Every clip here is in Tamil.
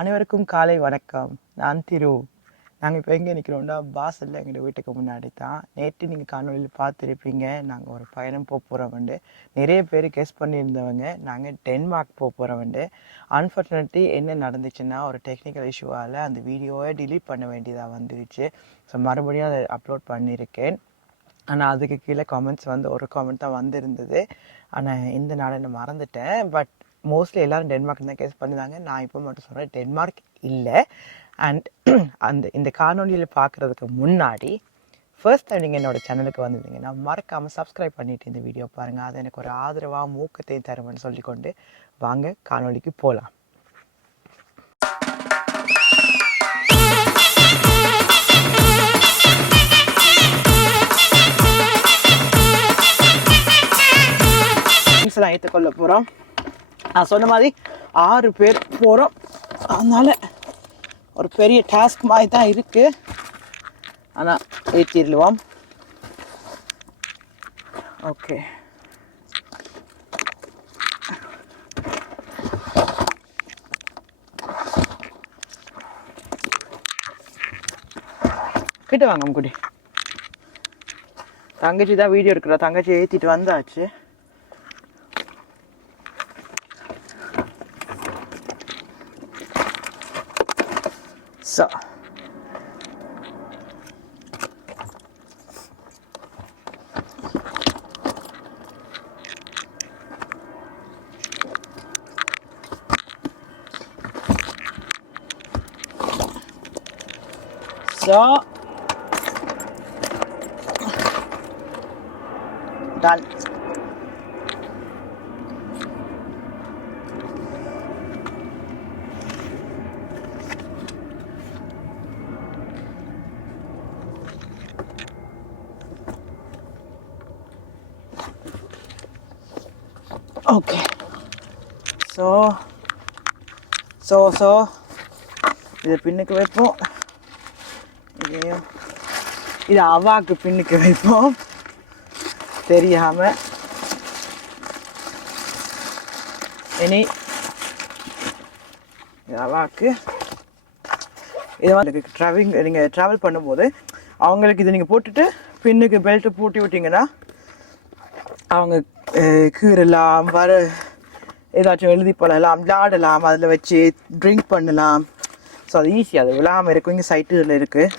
அனைவருக்கும் காலை வணக்கம். நான் திரு. நாங்கள் இப்போ எங்கே நிற்கிறோம்னா வாசலில் எங்கள் வீட்டுக்கு முன்னாடி தான். நேற்று நீங்கள் காணொலியில் பார்த்துருப்பீங்க, நாங்கள் ஒரு பயணம் போக போகிறோம்ண்டு. நிறைய பேர் கெஸ் பண்ணியிருந்தவங்க நாங்கள் டென்மார்க் போக போகிறோம்ண்டு. அன்ஃபார்ச்சுனேட்லி என்ன நடந்துச்சுன்னா, ஒரு டெக்னிக்கல் இஷ்யூவால் அந்த வீடியோவை டிலீட் பண்ண வேண்டியதாக வந்துடுச்சு. ஸோ மறுபடியும் அதை அப்லோட் பண்ணியிருக்கேன். ஆனால் அதுக்கு கீழே கமெண்ட்ஸ் ஒரு கமெண்ட் தான் வந்திருந்தது. ஆனால் இந்த நாளை நான் மறந்துட்டேன். பட் மோஸ்ட்லி எல்லோரும் டென்மார்க் தான் கேஸ் பண்ணியிருந்தாங்க. நான் இப்போ மட்டும் சொல்கிறேன், டென்மார்க் இல்லை. அண்ட் இந்த காணொலியில் பார்க்குறதுக்கு முன்னாடி ஃபர்ஸ்ட் டைம் நீங்கள் என்னோடய சேனலுக்கு வந்திருந்தீங்கன்னா மறக்காமல் சப்ஸ்கிரைப் பண்ணிவிட்டு இந்த வீடியோ பாருங்கள். அது எனக்கு ஒரு ஆதரவாக மூக்கத்தையும் தருவேன்னு சொல்லிக்கொண்டு வாங்க காணொலிக்கு போகலாம். ஏற்றுக்கொள்ள போகிறோம். நான் சொன்ன மாதிரி 6 பேர் போகிறோம். அதனால் ஒரு பெரிய டாஸ்க் மாதிரி தான் இருக்குது. ஆனால் ஏற்றிடுவோம். ஓகே, கிட்ட வாங்க குடி. தங்கச்சி தான் வீடியோ எடுக்கிறா. தங்கச்சி ஏற்றிட்டு வந்தாச்சு. So done. ஓகே, ஸோ இதை பின்னுக்கு வைப்போம். இது அவாக்கு பின்னுக்கு வைப்போம் தெரியாமல். இனி அவாக்கு இதை நீங்கள் ட்ராவல் பண்ணும்போது அவங்களுக்கு இதை நீங்கள் போட்டுட்டு பின்னுக்கு பெல்ட்டு பூட்டி விட்டிங்கன்னா அவங்க கீறலாம், ஏதாச்சும் எழுதி போடலாம், விளையாடலாம், அதில் வச்சு ட்ரிங்க் பண்ணலாம். ஸோ அது ஈஸியாக அது விழாமல் இருக்கும். இங்கே சைட்டில் இருக்குது.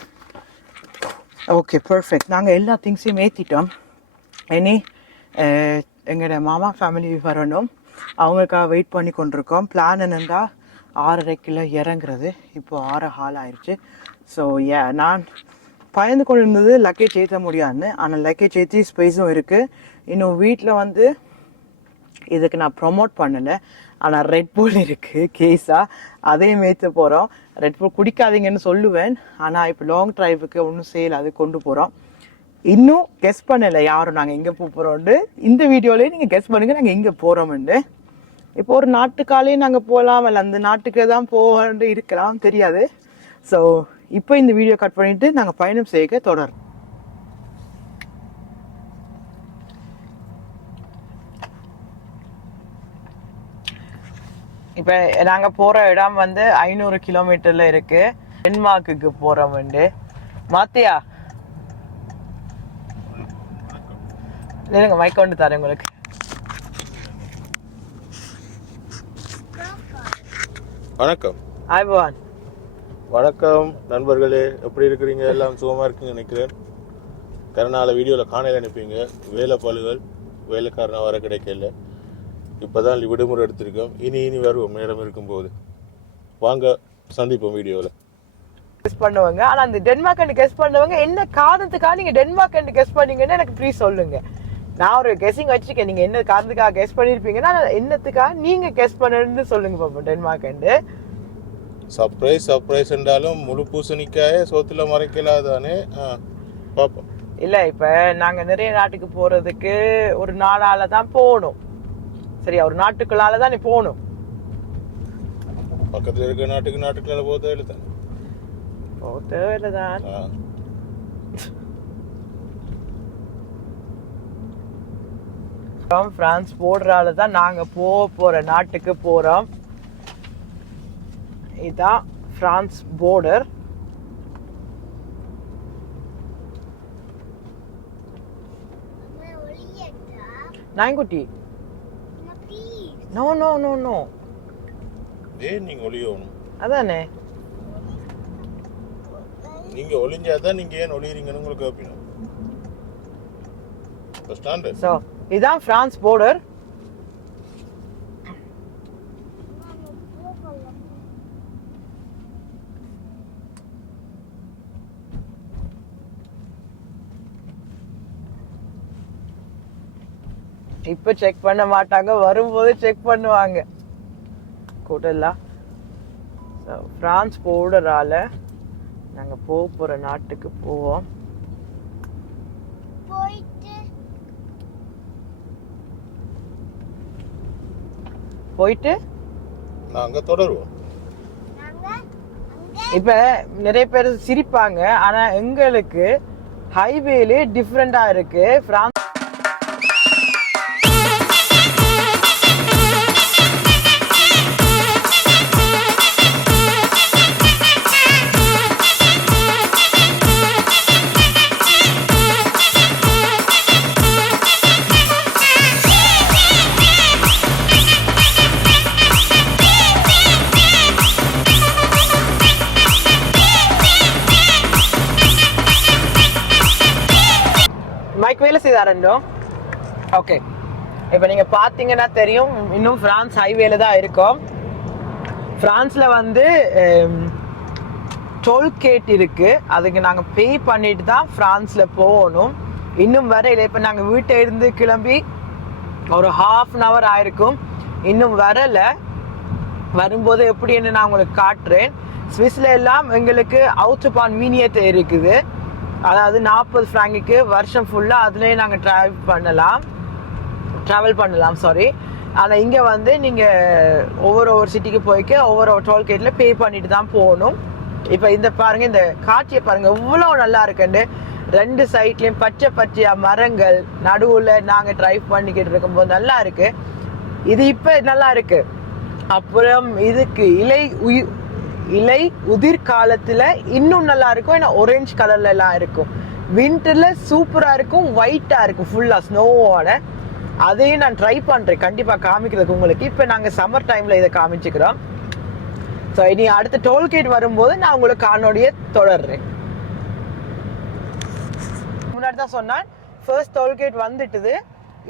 Okay, perfect. நாங்கள் எல்லா திங்ஸையும் ஏற்றிட்டோம். இனி எங்களோட மாமா ஃபேமிலி வரணும். அவங்களுக்காக வெயிட் பண்ணி கொண்டிருக்கோம். பிளான் என்னென்னா 6:30 இறங்குறது. இப்போது 6 ஹால் ஆயிடுச்சு. ஸோ நான் பயந்து கொண்டு இருந்தது லக்கேஜ் ஏற்ற முடியாதுன்னு. ஆனால் லக்கேஜ் ஏற்றி ஸ்பேஸும் இருக்குது. இன்னும் வீட்டில் இதுக்கு நான் ப்ரொமோட் பண்ணலை. ஆனால் ரெட் பூல் இருக்குது கேஸாக, அதையும் ஏற்ற போகிறோம். ரெட் பூல் குடிக்காதீங்கன்னு சொல்லுவேன். ஆனால் இப்போ லாங் ட்ரைவுக்கு ஒன்றும் செய்யலை, அது கொண்டு போகிறோம். இன்னும் கெஸ் பண்ணலை யாரும் நாங்கள் எங்கே போகிறோம்னு. இந்த வீடியோலேயே நீங்கள் கெஸ் பண்ணுங்கள் நாங்கள் எங்கே போகிறோம்னு. இப்போ ஒரு நாட்டுக்காலேயும் நாங்கள் போகலாம், இல்லை அந்த நாட்டுக்கு தான் போகண்டு இருக்கலாம், தெரியாது. ஸோ இப்போ இந்த வீடியோ கட் பண்ணிவிட்டு நாங்கள் பயணம் செய்ய தொடரும். இப்போ நாங்கள் போகிற இடம் 500 கிலோமீட்டரில் இருக்குது. டென்மார்க்குக்கு போகிறோம். மாத்தியா இல்லைங்க, மைக் கொண்டு தரேன் உங்களுக்கு. வணக்கம். ஹாய் பவான். வணக்கம் நண்பர்களே, எப்படி இருக்கிறீங்க? எல்லாம் சுகமாக இருக்குங்க நினைக்கிறேன். கருணால வீடியோவில் காணையில் அனுப்பிங்க. வேலை பழுகள், வேலைக்காரனாக வர கிடைக்கல. இப்போ தான் விடுமுறை எடுத்திருக்கோம். இனி வருவோம் நேரம் இருக்கும்போது. வாங்க சந்திப்போம் வீடியோவில். கெஸ் பண்ணுவாங்க. ஆனால் அந்த டென்மார்க் கெஸ் பண்ணுவாங்க என்ன காரணத்துக்காக நீங்கள் டென்மார்க் கெஸ் பண்ணீங்கன்னு எனக்கு ப்ளீஸ் சொல்லுங்க. நான் ஒரு கெஸிங் வச்சுருக்கேன். நீங்கள் என்ன காரணத்துக்காக கெஸ் பண்ணியிருப்பீங்கன்னா என்னத்துக்காக நீங்கள் கெஸ் பண்ணணுன்னு சொல்லுங்க பார்ப்போம். டென்மார்க் சர்ப்ரைஸ் என்றாலும் முழு பூசணிக்காய சோத்துல மறைக்கலாதானே பார்ப்போம். இல்லை, இப்போ நாங்கள் நிறைய நாட்டுக்கு போகிறதுக்கு ஒரு நாளால் தான் போகணும். சரியா, ஒரு நாட்டுக்குள்ளால தான் நீ போகணும். பக்கத்தில் இருக்க நாட்டுக்குள்ள போக தேவையில்லை தான். பிரான்ஸ் போடுறால தான் நாங்கள் போகிற நாட்டுக்கு போகிறோம். இதுதான் பிரான்ஸ் border. நாய்க்குட்டி நோ நோ நோ நோ நீங்க ஒளியணும் அதானே நீங்க ஒளிஞ்சாதான் நீங்க ஏன் ஒளியறீங்கன்னு உங்களுக்கு கேட்பீங்க. சோ இதுதான் பிரான்ஸ் border. இப்ப செக் பண்ண மாட்டாங்க, வரும்போது செக் பண்ணுவாங்க கூட்டலாம். பிரான்ஸ் borderஆல நாங்க போற நாட்டுக்கு போவோம். போயிட்டு நாங்க தொடருவோம். இப்ப நிறைய பேர் சிரிப்பாங்க, ஆனா எங்களுக்கு ஹைவேல டிஃபரெண்டா இருக்கு. பிரான்ஸ் மைக் வேலை செய்தாரோ? ஓகே, இப்போ நீங்க பாத்தீங்கன்னா தெரியும், இன்னும் பிரான்ஸ் ஹைவேல தான் இருக்கோம். பிரான்ஸ்ல வந்து டோல்கேட் இருக்கு, அதுக்கு நாங்க பே பண்ணிட்டு தான் பிரான்ஸ்ல போகணும். இன்னும் வரையில, இப்ப நாங்க வீட்டை இருந்து கிளம்பி ஒரு ½ ஆயிருக்கும், இன்னும் வரல. வரும்போது எப்படின்னு நான் உங்களுக்கு காட்டுறேன். ஸ்விஸ்ல எல்லாம் எங்களுக்கு அவுட்டோபான் மீனியத்தை இருக்குது, அதாவது 40 ஃப்ராங்குக்கு வருஷம் ஃபுல்லா அதுலயே நாங்க டிராவல் பண்ணலாம் சாரி. ஆனா இங்க வந்து நீங்க ஒவ்வொரு சிட்டிக்கு போய்க்க ஒவ்வொரு டோல்கேட்ல பே பண்ணிட்டு தான் போகணும். இப்ப இந்த பாருங்க, இந்த காட்சியை பாருங்க எவ்வளவு நல்லா இருக்குன்னு. 2 சைட்லயும் பச்சை பச்சையா மரங்கள், நடுவுல நாங்க டிரைவ் பண்ணிக்கிட்டு இருக்கும்போது நல்லா இருக்கு. இது இப்ப நல்லா இருக்கு. அப்புறம் இதுக்கு இலை உதிர் காலத்துல இன்னும் நல்லா இருக்கும், ஏன்னா ஆரஞ்சு கலர்ல எல்லாம் இருக்கும். விண்டர்ல சூப்பரா இருக்கும், ஒயிட்டா இருக்கும், ஃபுல்லா ஸ்னோவோட. அதையும் நான் ட்ரை பண்றேன், கண்டிப்பா காமிக்கிறதுக்கு உங்களுக்கு. இப்ப நாங்க சம்மர் டைம்ல இதை காமிச்சுக்கிறோம். ஸோ இனி அடுத்த டோல்கேட் வரும்போது நான் உங்களுக்கு காணொலியை தொடர்றேன். முன்னாடி தான் சொன்னேன், ஃபர்ஸ்ட் டோல்கேட் வந்துட்டுது.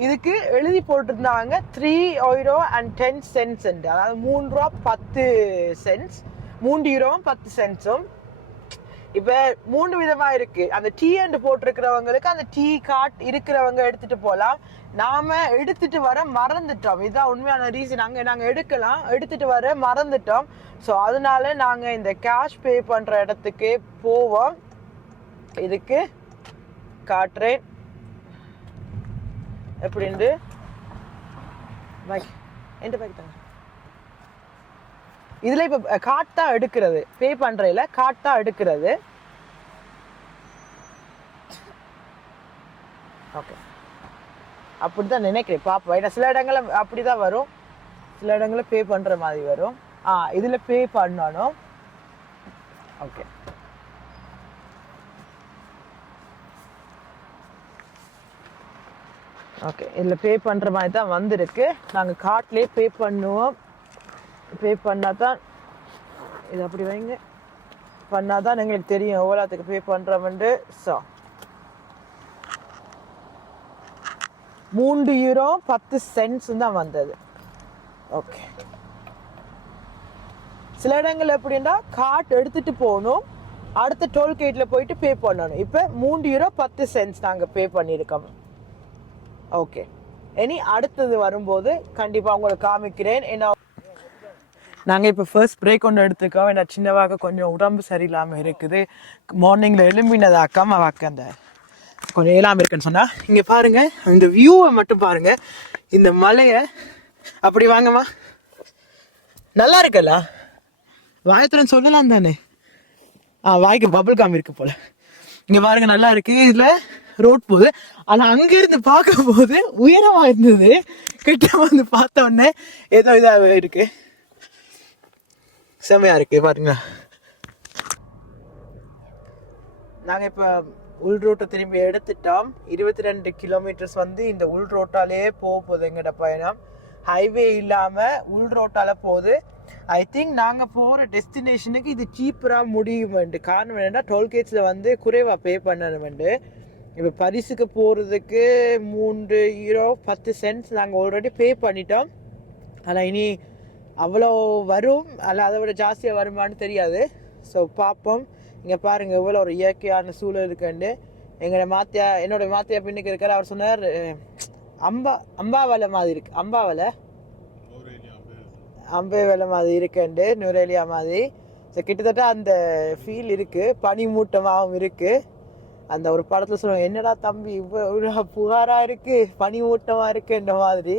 இதுக்கு எழுதி போட்டிருந்தாங்க €3.10, அதாவது €3.10, €3.10. இப்ப 3 விதமா இருக்கு. அந்த டீ அண்ட் போட்டிருக்கிறவங்களுக்கு அந்த டீ கார்ட் இருக்கிறவங்க எடுத்துட்டு போலாம். நாம எடுத்துட்டு வர மறந்துட்டோம், இதுதான் உண்மையான ரீசன். நாங்க எடுத்துட்டு வர மறந்துட்டோம். ஸோ அதனால நாங்க இந்த கேஷ் பே பண்ற இடத்துக்கு போவோம். இதுக்கு காட்டுறேன் எப்படின்னு. இதுல இப்ப கார்ட் தான் எடுக்கிறது, பே பண்றதுல கார்ட் தான் எடுக்கிறது. ஓகே, அப்படிதான் நினைக்கிறேன், பாப்போம். ஏன்னா சில இடங்கள்ல அப்படிதான் வரும், சில இடங்கள்ல பே பண்ற மாதிரி வரும். இதுல பே பண்ணணும். ஓகே, ஓகே, இதில் பே பண்ணுற மாதிரி தான் வந்திருக்கு. நாங்கள் கார்ட்லேயே பே பண்ணுவோம். பே பண்ணால் தான், இது அப்படி வைங்க, பண்ணால் தான் எங்களுக்கு தெரியும் எவ்வளோத்துக்கு பே பண்ணுறோம்ட்டு. ஸோ €3.10 தான் வந்தது. ஓகே, சில இடங்கள் எப்படின்னா கார்ட் எடுத்துகிட்டு போகணும், அடுத்த டோல்கேட்டில் போயிட்டு பே பண்ணணும். இப்போ €3.10 நாங்கள் பே பண்ணியிருக்கோம். ஓகே, இனி அடுத்தது வரும்போது கண்டிப்பா உங்களுக்கு காமிக்கிறேன். ஏன்னா நாங்கள் இப்போ ஃபர்ஸ்ட் பிரேக் ஒன்று எடுத்துக்கோம். ஏன்னா சின்னவாக கொஞ்சம் உடம்பு சரியில்லாமல் இருக்குது. மார்னிங்கில் எலும்பினதாக்கம் அவக்கு அந்த கொஞ்சம் இயலாமல் இருக்குன்னு சொன்னால். இங்கே பாருங்க, இந்த வியூவை மட்டும் பாருங்க, இந்த மலையை. அப்படி வாங்கம்மா, நல்லா இருக்குல்ல, வாயத்துடன் சொல்லலாம் தானே. வாய்க்கு பபிள் காம் இருக்கு போல. இங்கே பாருங்க, நல்லா இருக்கு. இதில் ரோட் போகுது, ஆனா அங்க இருந்து பார்க்கும் போது உயரமா இருந்தது. கிட்ட வந்து பார்த்த உடனே ஏதோ இதாக இருக்கு. செமையா இருக்கு பாருங்க. நாங்கள் இப்போ உள் ரோட்டை திரும்பி எடுத்துட்டோம். 22 கிலோமீட்டர்ஸ் வந்து இந்த உள் ரோட்டாலே போகுது எங்கட பயணம். ஹைவே இல்லாமல் உள் ரோட்டால் போகுது. ஐ திங்க் நாங்கள் போகிற டெஸ்டினேஷனுக்கு இது சீப்பராக முடியுமெண்டு. காரணம் என்னென்னா டோல்கேட்ஸில் வந்து குறைவாக பே பண்ணணுமெண்டு. இப்போ பரிசுக்கு போகிறதுக்கு €3.10 நாங்கள் ஆல்ரெடி பே பண்ணிட்டோம். ஆனால் இனி அவ்வளோ வரும் அல்ல அதை விட ஜாஸ்தியாக வருமானு தெரியாது. ஸோ பார்ப்போம். இங்கே பாருங்கள் எவ்வளோ ஒரு இயற்கையான சூழல் இருக்குண்டு. என்னோட மாத்தியா பின்னுக்கு இருக்கார். அவர் சொன்னார் அம்பாவலை மாதிரி இருக்கு, அம்பேவலை மாதிரி இருக்குண்டு, நுரேலியா மாதிரி. ஸோ கிட்டத்தட்ட அந்த ஃபீல் இருக்குது. பனி மூட்டமாகவும் இருக்குது. அந்த ஒரு படத்தில் சொல்லுவாங்க, என்னடா தம்பி இவ்வளோ புகாராக இருக்குது, பனி மூட்டமாக இருக்குன்ற மாதிரி.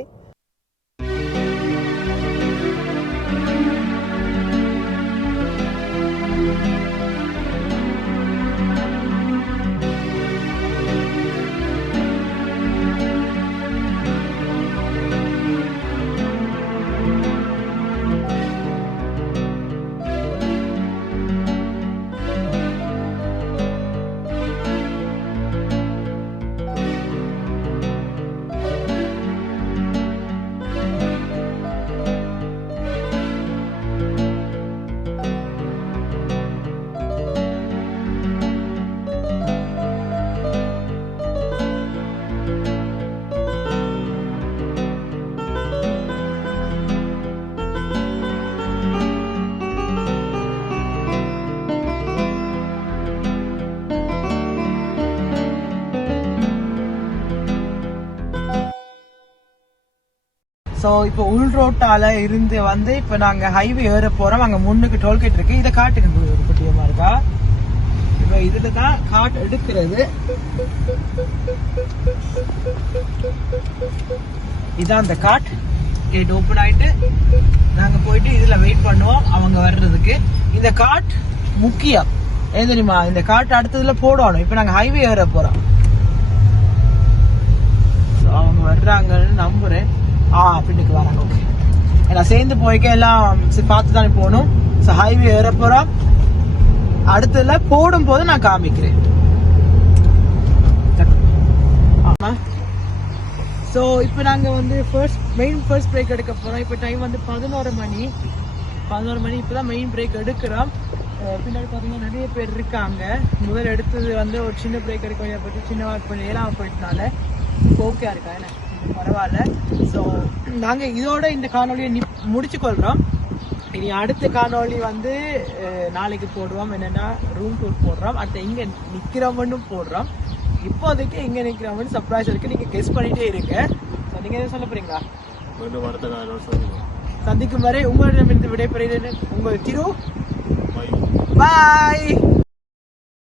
ஸோ இப்போ உள் ரோட்டால் இருந்து வந்து இப்போ நாங்கள் ஹைவே ஏற போகிறோம். அங்கே முன்னுக்கு டோல்கேட் இருக்குது. இதை காட்டுங்க ஒரு குட்டியமாக இருக்கா. இப்போ இதில் தான் காட் எடுக்கிறது. இதான் அந்த காட். கேட் ஓப்பன் ஆகிட்டு நாங்கள் போயிட்டு இதில் வெயிட் பண்ணுவோம் அவங்க வர்றதுக்கு. இந்த காட் முக்கியம் ஏன் தெரியுமா? இந்த காட் அடுத்ததுல போடணும். இப்போ நாங்கள் ஹைவே ஏற போகிறோம். ஸோ அவங்க வர்றாங்கன்னு நம்புகிறேன். பின்னுக்கு வராங்க. ஓகே, நான் சேர்ந்து போய்க்க எல்லாம் பார்த்து தான் போகணும். ஸோ ஹைவே ஏற போகிறோம். அடுத்ததுல போடும் போது நான் காமிக்கிறேன். ஆமாம். ஸோ இப்போ நாங்கள் வந்து ஃபர்ஸ்ட் பிரேக் எடுக்க போகிறோம். இப்போ டைம் வந்து 11 மணி. இப்போ தான் மெயின் பிரேக் எடுக்கிறோம். பின்னாடி பார்த்தீங்கன்னா நிறைய பேர் இருக்காங்க. முதல் எடுத்தது வந்து ஒரு சின்ன பிரேக் எடுக்க வேண்டிய போயிட்டு சின்ன ஒர்க் பண்ணி 7 போயிட்டனால ஓகே இருக்கா என்ன பரவாயில்ல. ஸோ நாங்கள் இதோட இந்த காணொலியை முடிச்சுக்கொள்கிறோம். இனி அடுத்த காணொலி வந்து நாளைக்கு போடுவோம். என்னென்னா ரூம் டூர் போடுறோம். அடுத்த இங்கே நிற்கிறோம்னு போடுறோம். இப்போதைக்கு எங்கே நிற்கிறோம்னு சர்ப்ரைஸ் இருக்குது. நீங்கள் கெஸ் பண்ணிகிட்டே இருங்க. ஸோ நீங்கள் எதுவும் சொல்ல போகிறீங்களா? சந்திக்கும் வரை உங்களிடமிருந்து விடைபெறுகிறேன் உங்கள் திரு. பாய்.